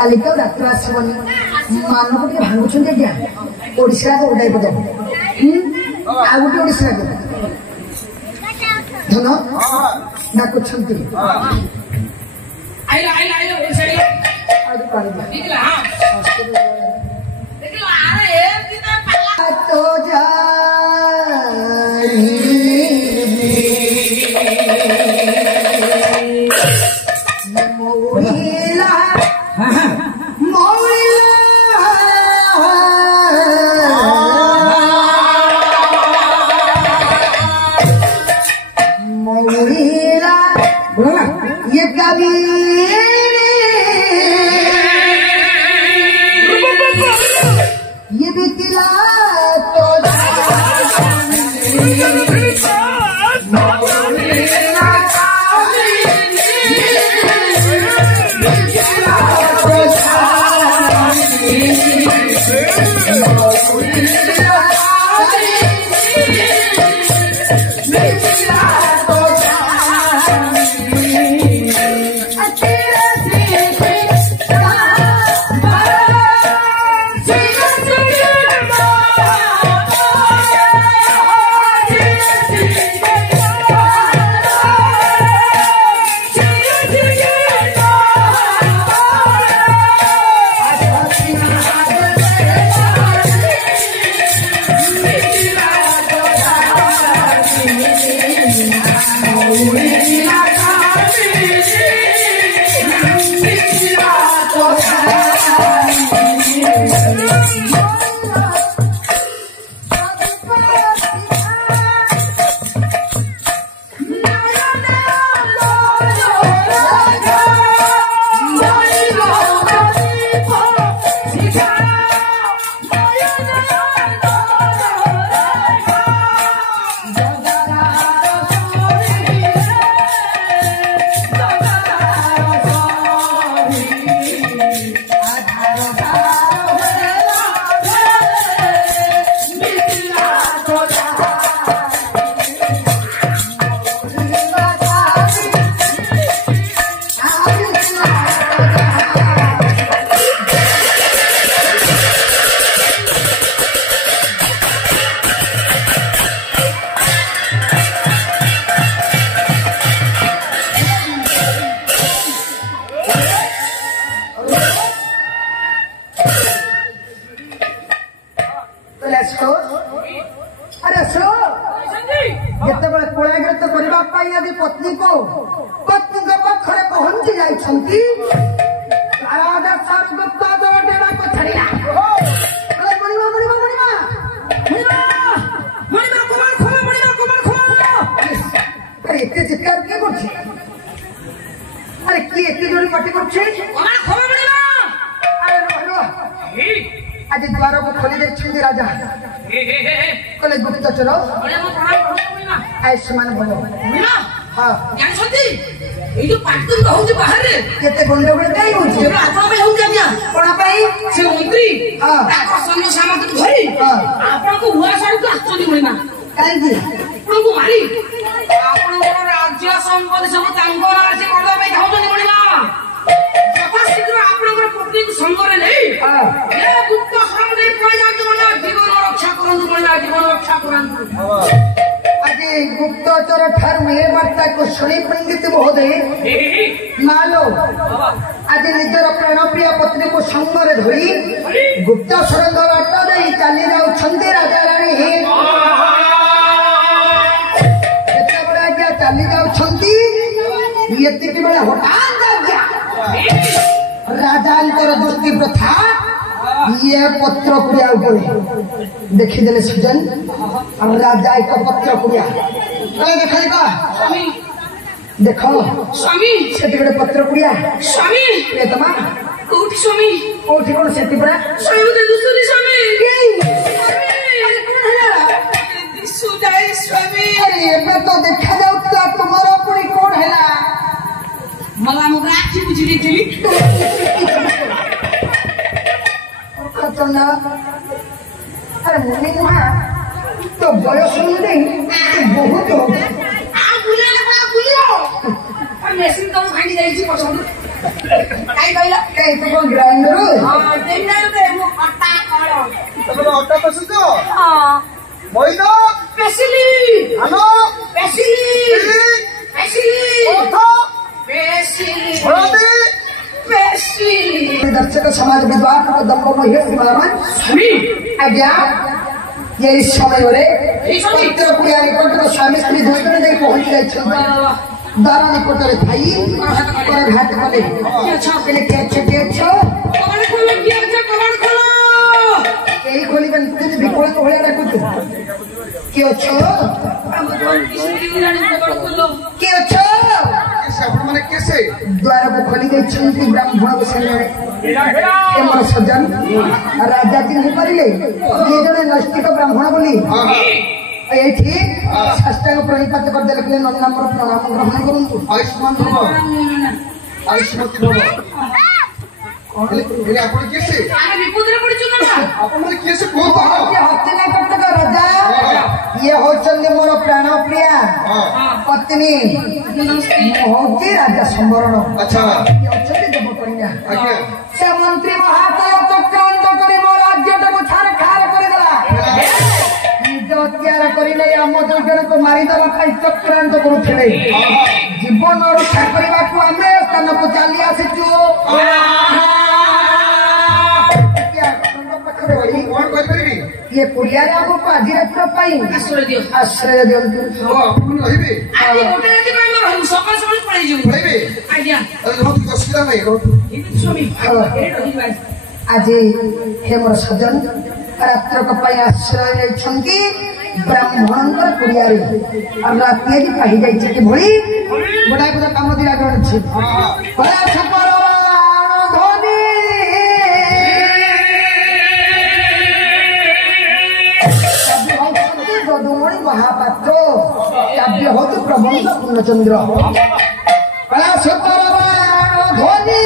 काली तो रात्र आसबनी मान को भांगुंट क्या ओडा को उड़ाई पद आ गोटे ओडा को धन डाक तो ये कभी ये भी किला तो पत्नी को पाखरे पहुंची जाइछंती एते चित्कार किए करछि अरे की एते जोरी पार्टी करछि अरे रो आज द्वार को खोली देखछंती राजा कले गुप्तचर आयुष्मान बोलो हां जान छथि ए जो पार्टी होउछि बाहर रे केते गंडगोल काई होउछि आपण में होउ जानिया कोना पई से मंत्री हां ताको सैन्य सामग्री धरि आपण को हुआ सारू को आछनी मणिमा काई जी आपण को मारी आपण को राज्य संपत्ति सब तांको राशि करला पई खाउछनी मणिमा सफा शीघ्र आपण को पत्नी को संगरे नै ए गुप्त संगे प्रयास मणिमा जीवन रक्षा करंतु मणिमा जीवन रक्षा करंतु गुप्तचर ठारू ए वार्ता को शुणी पंडित महोदय मालो आज निजर प्राणप्रिय पत्नी को संगरे धरी गुप्त सुरंग बाट दे चली जाउछंती राजा रानी चली जाउछंती एतिकी बेला हठात राजांकर दृष्टि प्रथा ये पत्र कुड़िया देखीदे सुजन राजा एक पत्र कुड़िया देख स्वामी से पत्र कुड़िया स्वामी प्रियतमा कोठी स्वामी कोठी कौन से पड़ा स्वामी मते दुसुनी स्वामी स्वामी अरे एबे तो देखा जाउता तुम्हारा पुरी कोन हैला मला मुगरा आखी बुझी देली खतना अरे मुनि महा तो बयस नहीं बहुत हो आ बुले ना बुलियो और मेसिन तो भांगी जाई छी पछन କାଇଁ କହିଲ କାଇଁ ତୁ କଣ ଗ୍ରାଇଣ୍ଡର ତମେ ଅଟା ପେସୁଛ ମଇଦା ପେସିଲି ଧାନ ପେସିଲି ପେସିଲି ପେସିଲି ହଳଦୀ ପେସିଲି दर्शक समाज विद्वान दम्भ स्वामी आज्ञा ये समय पवित्र पुरिया निकट स्वामी स्त्री दुई जन जाई पहुंच जाए द्वार निकट थी घाट कले खोल विकल भाया डाकुच किए अछ किए अछ ମାନେ କେସେ द्वार को खोली देछंती ब्राह्मण को सेनारे एमर सज्जन राजा दिन करिले ये जने नस्तिक ब्राह्मण बोली एठी शास्त्रांग प्रणिपात कर देले कि नंदनपर प्रणाम ग्रहण करंतु आयुष्मान भव आयुष्मती भव ele ଆପଣ କେସେ ଆମେ ବିପଦରେ ପଡିଛୁ ନା ଆପଣ କେସେ କୋ ये हत्या नहीं करते का राजा ये होचंदी मोर प्राण प्रिया पत्नी होती राजा संवरण अच्छा ये होचंदी देव कन्या आज्ञा से मंत्री महाकाय चक्रांत करे मो राज्यटाକୁ ଛାରଖାର କରିଦେଲା ନିଜ ହତ୍ୟାର କରିଲେ ଆମ ଦୁଇ ଜଣକୁ ମାରିଦେବା ପାଇଁ ଚକ୍ରାନ୍ତ କରୁଥିଲେ ଜୀବନ ରକ୍ଷା କରିବାକୁ ଆମେ ସ୍ଥାନକୁ ଚାଲି ଆସିଛୁ କଣ କରିପାରିବି ये पुरिया हमको आज रात्र आश्रय दिंतु ଆପଣ ରହିବେ ଆଜି ଗୋଟେ ରାତି ପାଇଁ ଆମେ ରହିବୁ ସକାଳ ସକାଳ ପଳେଇ ଯିବୁ ରହିବେ ଆଜ୍ଞା ରହୁଛୁ ଅସୁବିଧା ନାହିଁ ରହୁଛୁ ସ୍ୱାମୀ ରହିବା आज हेमर सजन रात्रक आश्रय नहीं ब्राह्मण पुरिया राति भी कही जाइए कि भली बड़ा बड़ा कम दिला अच्छे गदुमणि महापात्र काव्य हो तो प्रबंध पूर्णचंद्र ध्वनि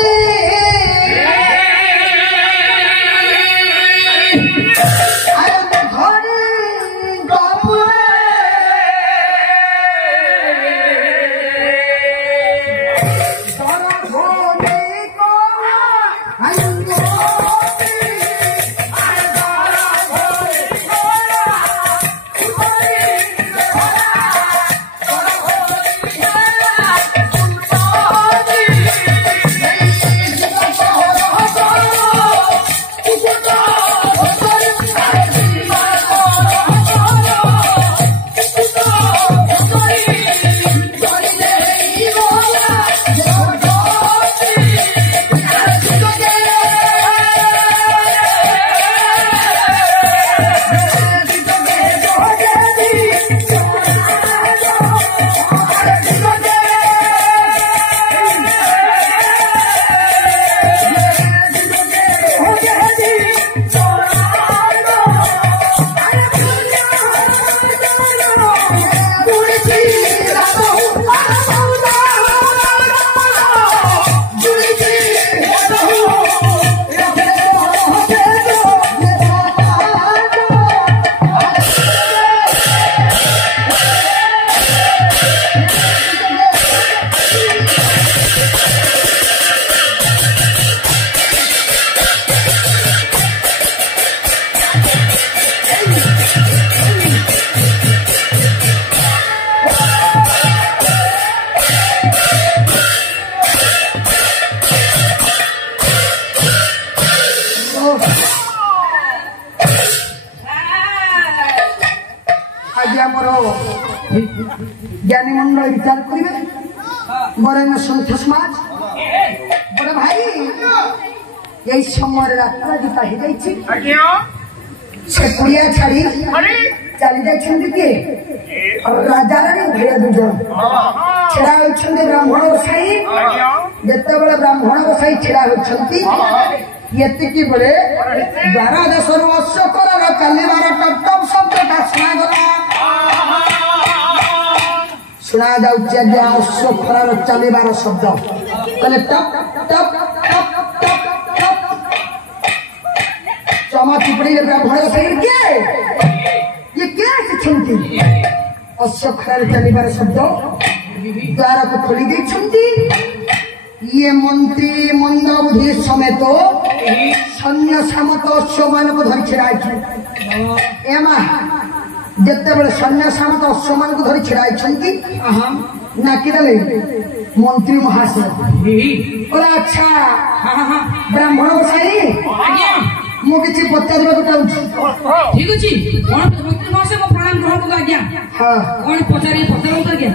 ज्ञानी मंडल विचार करेंगे बरेण्य संत समाज बड़ भाई यही समय रात्र गीता ही से पुड़िया छाड़ी चली जाइए किए राजा रानी भैया दुज छेड़ा होती ब्राह्मण गोसाई जिते बड़े ब्राह्मण गोसाई छेड़ा होती ये बेले द्वारदेश अशोकर चलबार टपटप शब्दटा शुणागला शुणा जाऊँगी आज्ञा अशोकर चलबार शब्द कहले टप टप टप टप टप चमा चिपड़ी ब्राह्मण गोसाई ये क्या शिक्षन्ति अशोकर चलबार शब्द द्वार को खोली ये मंत्री मंदबुद्धि समेत सैन्य सामत अश्व मान को धरी छिड़ाई एमा जिते बड़े सैन्य सामत अश्व मान को धरी छिड़ाई नाकिदेले मंत्री महाशय बोला अच्छा ब्राह्मण गोसाई मु किसी पचार ठीक अच्छे मंत्री महाशय को प्रणाम ग्रहण करूँ आज्ञा कौन पचारे पचार आज्ञा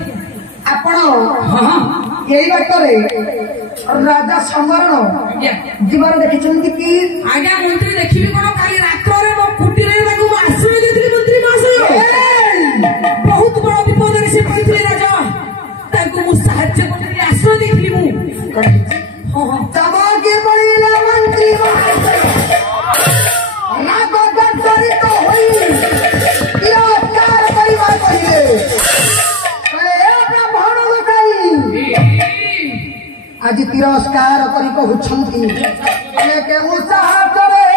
आपण यही बाटरे राजा संवरण जीवार देखिछन्ती कि आज्ञा मंत्री देखिबी कोन काली रात्रे मो कुटीरे ताकू आश्रय देथिले मंत्री महाशय बहुत बड़ विपद रे से पड़िथिले राजा ताकू मु सहाय्य करथिले आश्रय देखिली मु तमाके पड़िला मंत्री महाशय राजा गद्दारी तो होई तिरस्कार परिवार पहिले आज तिरस्कार करी कहउछंती के उत्साह करे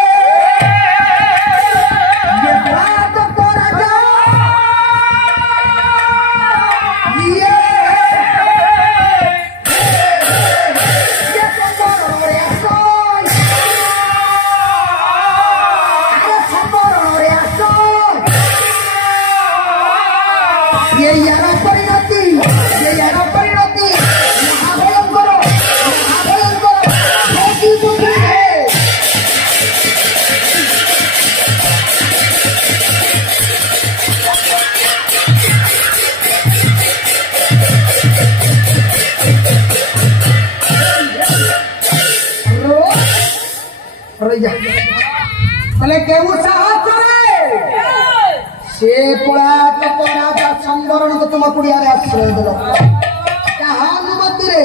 ये बात तो राजा ये संबरण रे सोय अरे संबरण रे सोय ये यार परिणति बोले केहू साहस करे से पुरात राजा संवरण को तुम कुड़िया आश्रय देल कहा अनुमति रे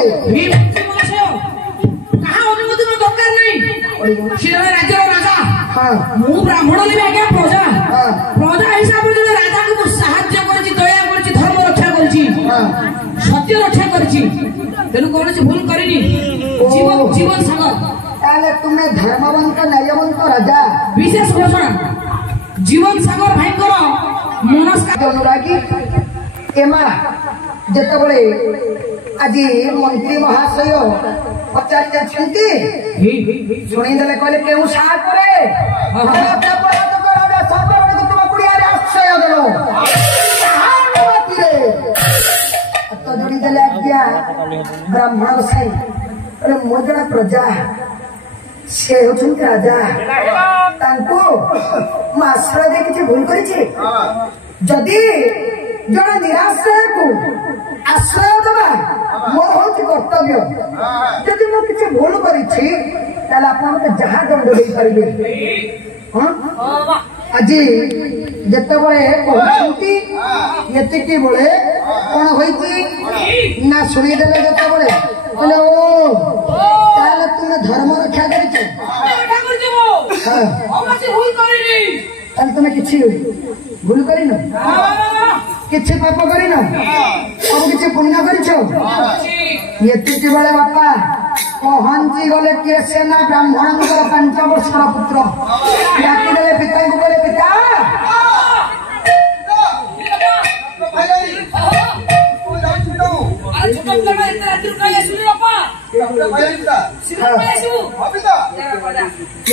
कहा अनुमति में दरकार नहीं सीधा राज्य राजा मु ब्राह्मण ले आज्ञा प्रजा प्रजा हिसाब रे राजा को सहाय्य करछि दया करछि धर्म रक्षा करछि सत्य रक्षा करछि तेनु कोन से भूल करिनी जीवन सागर ताले तुमने धर्मवंत न्यायवंत राजा विशेष घोषणा जीवन सागर भाई मनस्कार अनुरागी एमा जेते बळे आज मंत्री महाशय पचार जाछंती सुनी देले कहले केहू साथ करे राजा राजा संवरण को तुम कुड़िया रे आश्रय देलो अनुमति रे तो जोड़ी देले आज्ञा ब्राह्मण गोसाई अरे मोजड़ा प्रजा से होचंती राजा तांको आश्रय दे किछि भूल करिछि जदि जण निराश्रय को आश्रय देबा मोर होछि कर्तव्य जदि मो किछि भूल करिछि ताले आपन के जहा दंड देई परिबे আজি যেতবে কହୁଛନ୍ତି এতিকি বলে কোন হইছি না শুনি দেলে যেতবে বলে ও তাহলে তুমি ধর্ম রক্ষা করিছো তাহলে তুমি কিছু ভুল করিন কিছু পাপ করিন সব কিছু পুণ্য করিছো এতিকি বলে বাপা পহଞ୍ଚି গলে কিଏ ସେନା ବ୍ରାହ୍ମଣଙ୍କର 5 ବର୍ଷର ପୁତ୍ର ଡାକିଦେଲେ ପିତାଙ୍କୁ କହିଲେ ପିତା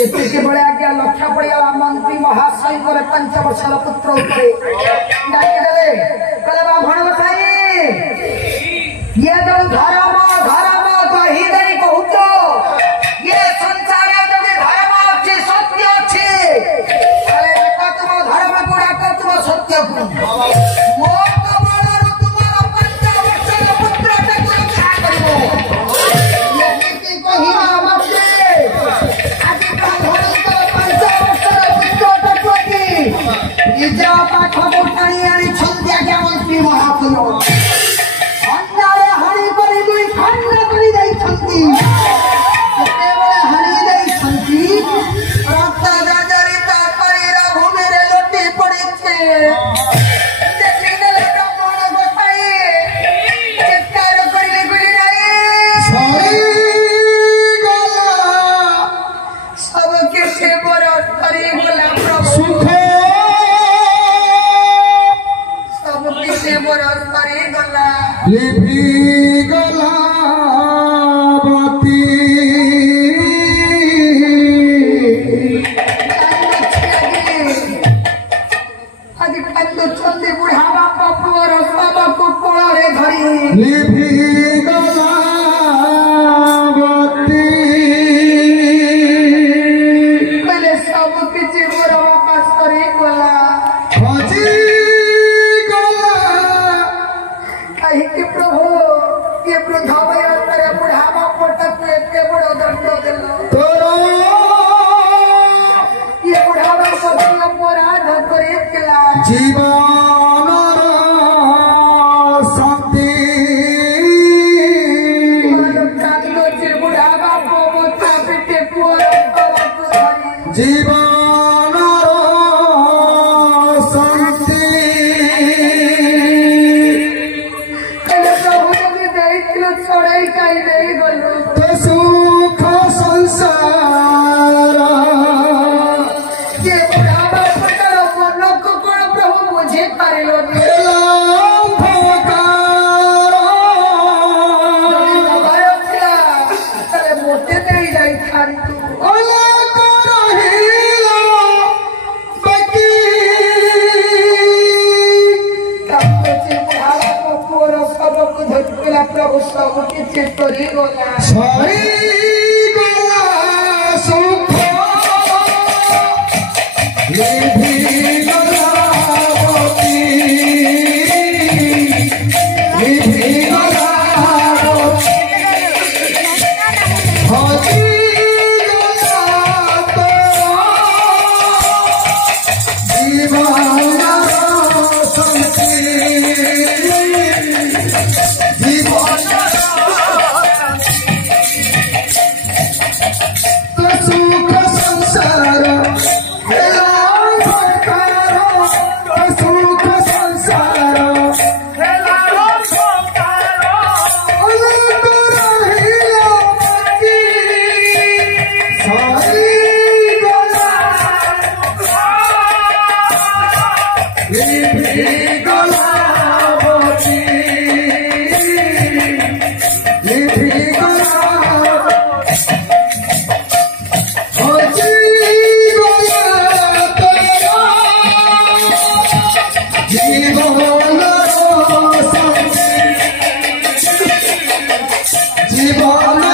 ଏତିକି ବେଳେ ଆଜ୍ଞା ଲକ୍ଷ୍ୟ ପଡିଗଲା ମନ୍ତ୍ରୀ ମହାଶୟଙ୍କର 5 ବର୍ଷର ପୁତ୍ର ଉପରେ ଡାକିଦେଲେ କହିଲେ ବ୍ରାହ୍ମଣ ଗୋସାଇ ଇଏ ଯୋଉ ଧର୍ମ କହି ଦେଇ କହୁଛ ये संसार जदि धर्म अच्छी सत्य अच्छी तुम धर्म को डाक तुम सत्य को मो कमल तुमर 5 वर्षर पुत्र रक्षा करो कही मते आज ब्राह्मणकर 5 वर्षर पुत्र निज पाठ को टाणी आनी छंदिया के मंत्री महाशय अन्याय हरि करी दुई खंड करी दई छंदी गला জীবনর শান্তি জীবনর শান্তি তো সুখ সংসার प्रभु सब किसी तोरी गोला সরি গলা সুখ লিভি গলা বতি লিভি গলা বতি হতি গলা তো জীবনর শান্তি সুখ সংসার সুখ সংসার জীবন